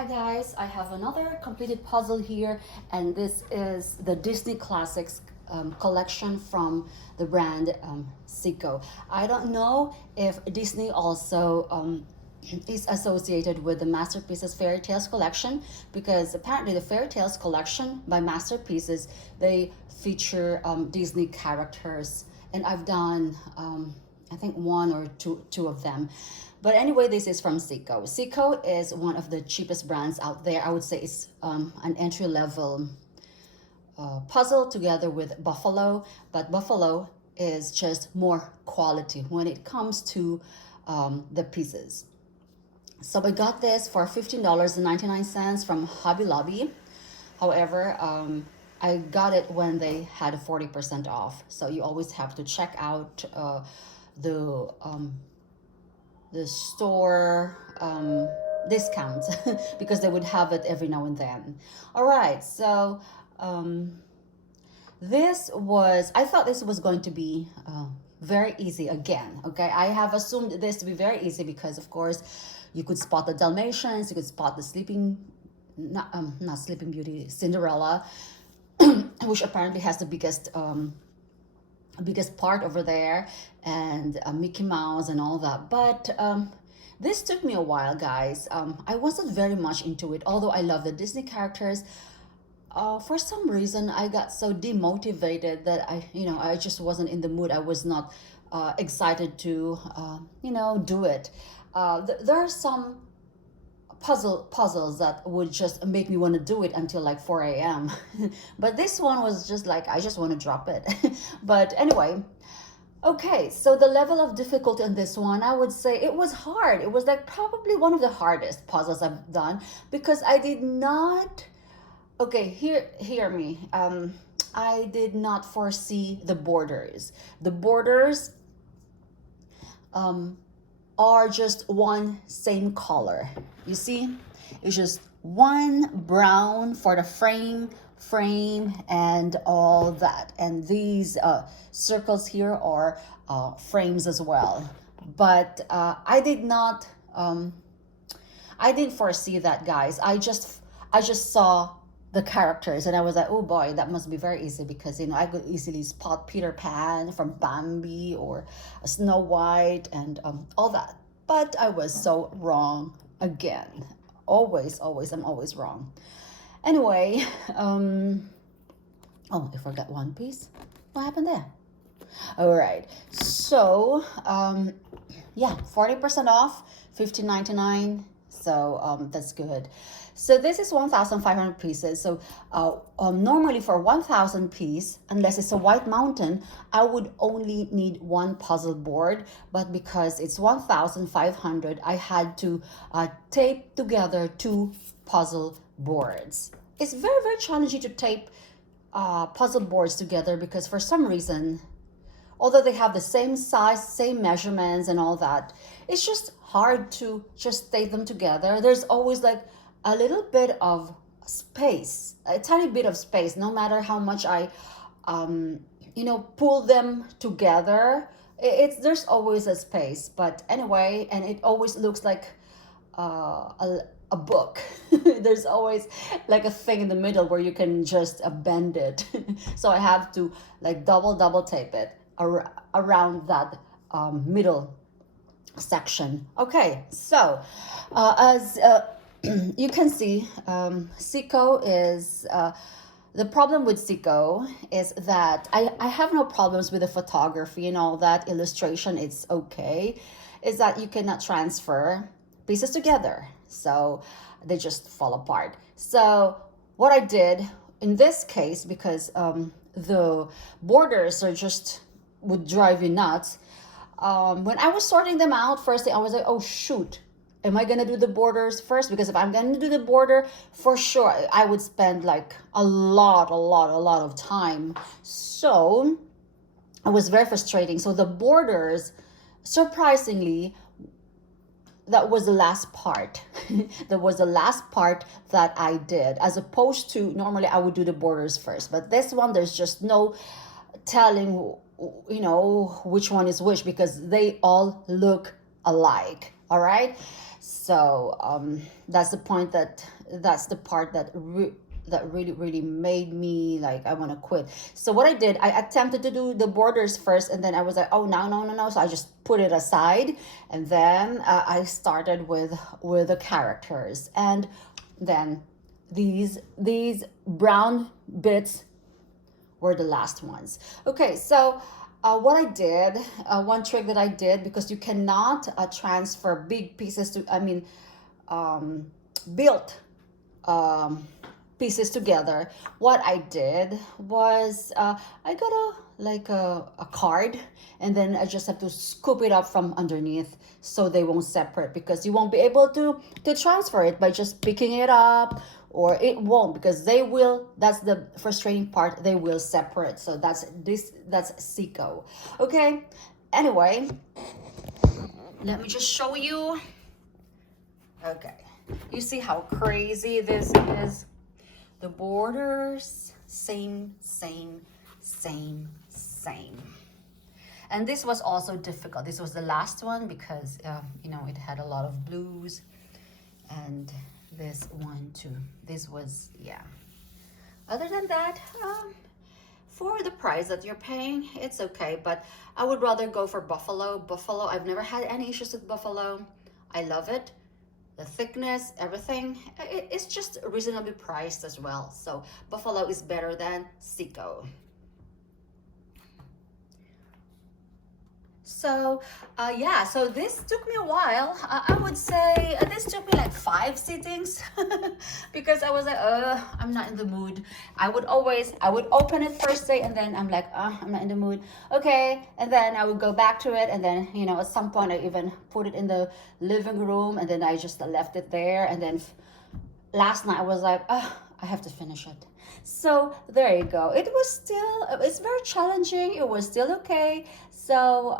Hi guys, I have another completed puzzle here, and this is the Disney Classics collection from the brand Ceaco. I don't know if Disney also is associated with the Masterpieces Fairy Tales collection, because apparently the Fairy Tales collection by Masterpieces, they feature Disney characters, and I've done I think one or two of them. But anyway, this is from Ceaco. Ceaco is one of the cheapest brands out there. I would say it's an entry level puzzle together with Buffalo, but Buffalo is just more quality when it comes to the pieces. So I got this for $15.99 from Hobby Lobby. However, I got it when they had 40% off. So you always have to check out the store discounts because they would have it every now and then. All right, so I thought this was going to be very easy again. Okay, I have assumed this to be very easy because, of course, you could spot the Dalmatians, you could spot the not Sleeping Beauty, Cinderella, which apparently has the biggest part over there, and Mickey Mouse and all that. But this took me a while, guys. I wasn't very much into it, although I love the Disney characters. For some reason, I got so demotivated that I just wasn't in the mood. I was not excited to, do it. There are some puzzles that would just make me want to do it until like 4 a.m. But this one was just like, I just want to drop it. But anyway, okay, so the level of difficulty on this one, I would say it was hard. It was like probably one of the hardest puzzles I've done because I did not, okay, hear me. I did not foresee the borders. The borders are just one same color. You see, it's just one brown for the frame and all that, and these circles here are frames as well. But I didn't foresee that, guys. I just saw the characters and I was like, oh boy, that must be very easy because I could easily spot Peter Pan from Bambi or Snow White and all that. But I was so wrong again. Always, I'm always wrong. Anyway, oh, I forgot one piece. What happened there? All right, so yeah, 40% off, $15.99. So that's good. So this is 1,500 pieces. So normally for 1,000 piece, unless it's a white mountain, I would only need one puzzle board. But because it's 1,500, I had to tape together two puzzle boards. It's very, very challenging to tape puzzle boards together because for some reason, although they have the same size, same measurements and all that, it's just hard to just tape them together. There's always like a little bit of space, a tiny bit of space, no matter how much I, pull them together. There's always a space. But anyway, and it always looks like a book. There's always like a thing in the middle where you can just bend it. So I have to like double tape it around that middle section. Okay, so as you can see, Ceaco is the problem with Ceaco is that I have no problems with the photography and all that illustration. It's okay. Is that you cannot transfer pieces together, so they just fall apart. So what I did in this case, because the borders are just would drive you nuts. When I was sorting them out, first thing I was like, oh shoot, am I gonna do the borders first? Because if I'm gonna do the border, for sure I would spend like a lot of time. So it was very frustrating. So the borders, surprisingly, that was the last part. That was the last part that I did, as opposed to normally I would do the borders first. But this one, there's just no telling which one is which because they all look alike. All right, So that's the point that that's the part that that really really made me like I want to quit. So what I did, I attempted to do the borders first, and then I was like, oh no no no no. So I just put it aside, and then I started with the characters, and then these brown bits were the last ones. Okay, so what I did, one trick that I did, because you cannot transfer big pieces to, I mean, um, built um, pieces together. What I did was I got a card, and then I just have to scoop it up from underneath so they won't separate, because you won't be able to transfer it by just picking it up, or it won't, because they will, that's the frustrating part, they will separate. So that's Ceaco. Okay, anyway, let me just show you. Okay, you see how crazy this is? The borders, same, same, same, same. And this was also difficult. This was the last one because, it had a lot of blues. And this one too. This was, yeah. Other than that, for the price that you're paying, it's okay. But I would rather go for Buffalo. Buffalo, I've never had any issues with Buffalo. I love it. The thickness, everything, it's just reasonably priced as well. So Buffalo is better than Ceaco. So yeah, so this took me a while. I would say this took me like 5 sittings because I was like, I'm not in the mood. I would open it first day, and then I'm like, I'm not in the mood. Okay, and then I would go back to it, and then at some point I even put it in the living room, and then I just left it there, and then last night I was like, I have to finish it. So there you go. It's very challenging. It was still okay. So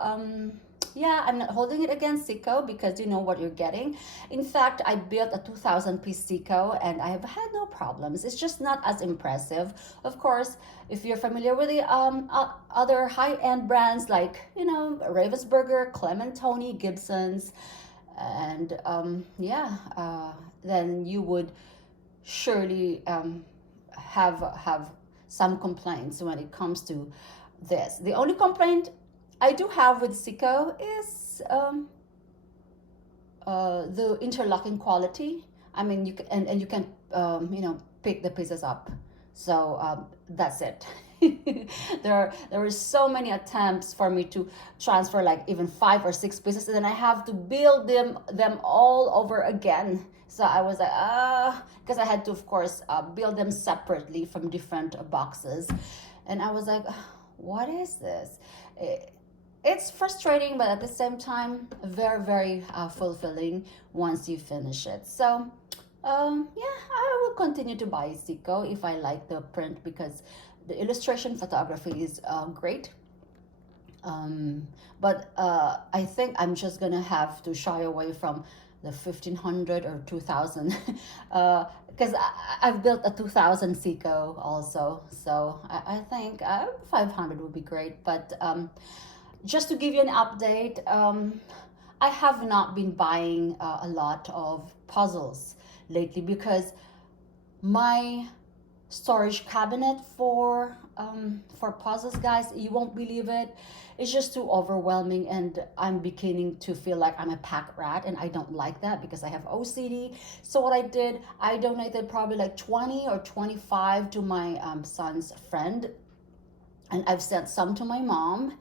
yeah, I'm not holding it against Ceaco because you know what you're getting. In fact, I built a 2,000 piece Ceaco and I have had no problems. It's just not as impressive. Of course, if you're familiar with the other high-end brands like, Ravensburger, Clementoni, Gibson's, and then you would surely have some complaints when it comes to this. The only complaint I do have with Ceaco is the interlocking quality. I mean, you can, and you can pick the pieces up. So that's it. There were so many attempts for me to transfer like even 5 or 6 pieces, and then I have to build them all over again. So I was like, because I had to, of course, build them separately from different boxes, and I was like, what is this? It's frustrating, but at the same time, very, very fulfilling once you finish it. So, yeah, I will continue to buy Ceaco if I like the print because the illustration photography is great. But I think I'm just gonna have to shy away from the 1,500 or 2,000 because I've built a 2,000 Ceaco also. So I think 500 would be great. But just to give you an update, I have not been buying a lot of puzzles lately because my storage cabinet for puzzles, guys, you won't believe it, it's just too overwhelming, and I'm beginning to feel like I'm a pack rat, and I don't like that because I have OCD. So what I did, I donated probably like 20 or 25 to my son's friend, and I've sent some to my mom,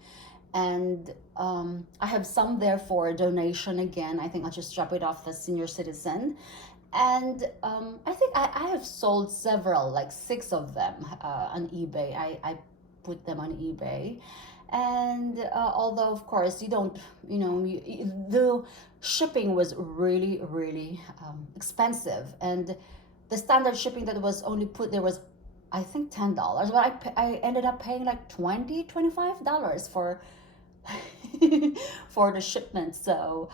and I have some there for a donation again. I think I'll just drop it off the senior citizen. And I think I have sold several, like 6 of them on eBay. I put them on eBay. And although, of course, you don't, the shipping was really, really expensive. And the standard shipping that was only put there was, I think, $10. But I ended up paying like $25 for for the shipment. So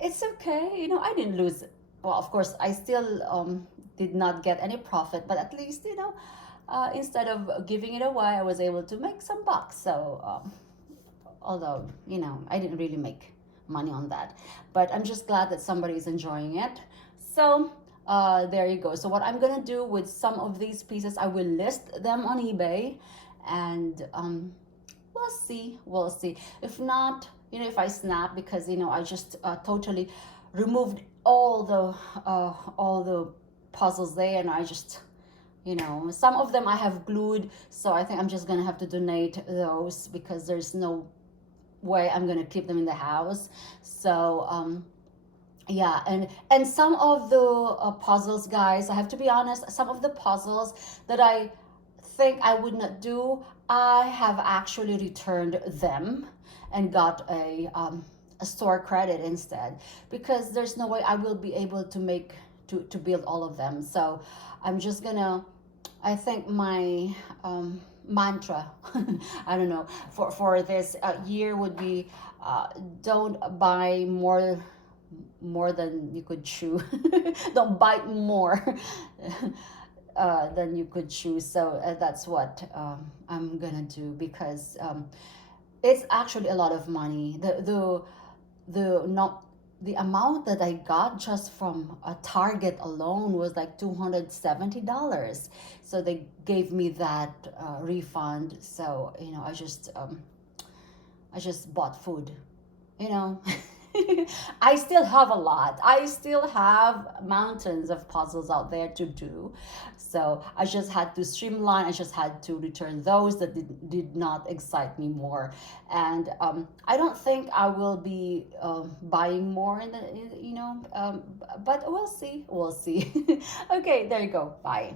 it's okay. I didn't lose. Well, of course, I still did not get any profit, but at least, instead of giving it away, I was able to make some bucks. So, although, I didn't really make money on that. But I'm just glad that somebody's enjoying it. So there you go. So what I'm gonna do with some of these pieces, I will list them on eBay, and we'll see. We'll see. If not, if I snap, because I just totally removed all the puzzles there, and I just some of them I have glued, so I think I'm just gonna have to donate those, because there's no way I'm gonna keep them in the house. So yeah, and some of the puzzles, guys, I have to be honest, some of the puzzles that I think I would not do, I have actually returned them and got a store credit instead, because there's no way I will be able to build all of them. So I'm just gonna, I think my mantra, I don't know, for this year would be, don't buy more than you could chew. Don't bite more than you could chew. So that's what I'm gonna do, because it's actually a lot of money. The not the amount that I got just from a Target alone was like $270. So they gave me that refund. So I just bought food, you know. I still have a lot. I still have mountains of puzzles out there to do. So I just had to streamline. I just had to return those that did not excite me more. And I don't think I will be buying more but we'll see. We'll see. Okay, there you go. Bye.